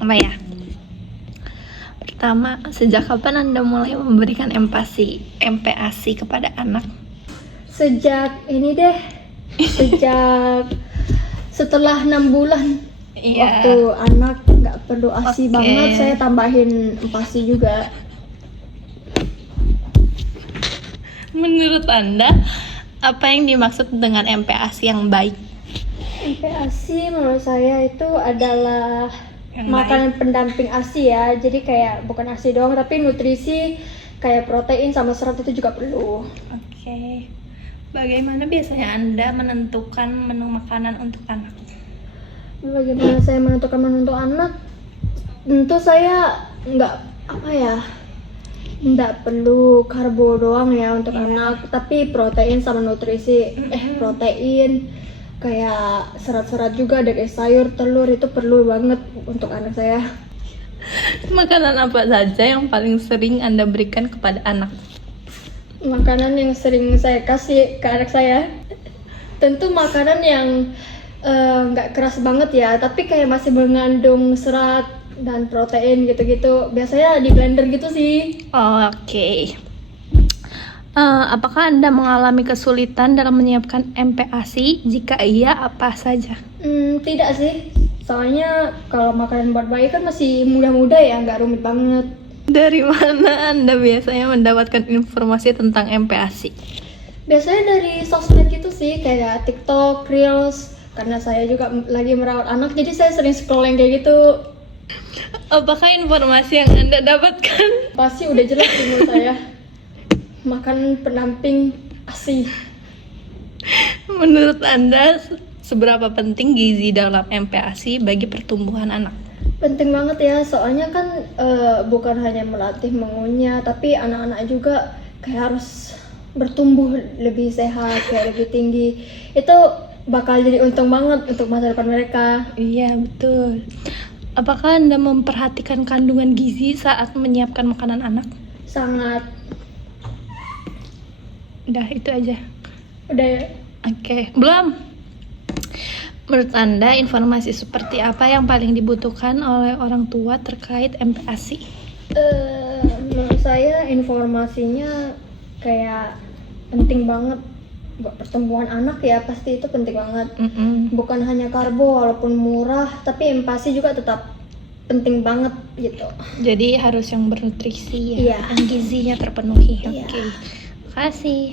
Apa ya? Pertama, sejak kapan Anda mulai memberikan MPASI kepada anak? Sejak setelah 6 bulan. Iya. Waktu anak nggak perlu ASI Oke. banget, saya tambahin MPASI juga. Menurut Anda, apa yang dimaksud dengan MPASI yang baik? MPASI menurut saya itu adalah Yang makanan pendamping ASI ya. Jadi kayak bukan ASI doang, tapi nutrisi kayak protein sama serat itu juga perlu. Oke. Bagaimana biasanya Anda menentukan menu makanan untuk anak? Bagaimana saya menentukan menu untuk anak? Tentu saya nggak perlu karbo doang ya untuk anak, tapi protein sama nutrisi. Protein kayak serat-serat juga, ada kayak sayur, telur, itu perlu banget untuk anak saya. Makanan apa saja yang paling sering Anda berikan kepada anak? Makanan yang sering saya kasih ke anak saya, tentu makanan yang nggak keras banget ya, tapi kayak masih mengandung serat dan protein gitu-gitu. Biasanya di blender gitu sih. Oke. Apakah Anda mengalami kesulitan dalam menyiapkan MPASI? Jika iya, apa saja? Tidak sih, soalnya kalau makanan buat bayi kan masih muda-muda ya, nggak rumit banget. Dari mana Anda biasanya mendapatkan informasi tentang MPASI? Biasanya dari sosmed gitu sih, kayak TikTok, Reels. Karena saya juga lagi merawat anak, jadi saya sering scroll yang kayak gitu. Apakah informasi yang Anda dapatkan? Pasti udah jelas di mulut saya. Makan pendamping ASI. Menurut Anda, seberapa penting gizi dalam MPASI bagi pertumbuhan anak? Penting banget ya, soalnya kan bukan hanya melatih mengunyah, tapi anak-anak juga kayak harus bertumbuh lebih sehat, kayak lebih tinggi. Itu bakal jadi untung banget untuk masa depan mereka. Iya, betul. Apakah Anda memperhatikan kandungan gizi saat menyiapkan makanan anak? Sangat. Udah, itu aja. Udah ya. Oke, belum. Menurut Anda, informasi seperti apa yang paling dibutuhkan oleh orang tua terkait MPASI? Menurut saya informasinya kayak penting banget buat pertumbuhan anak ya, pasti itu penting banget. Bukan hanya karbo, walaupun murah, tapi MPASI juga tetap penting banget gitu. Jadi harus yang bernutrisi ya, Iya. yang gizinya terpenuhi. Iya. Oke, makasih.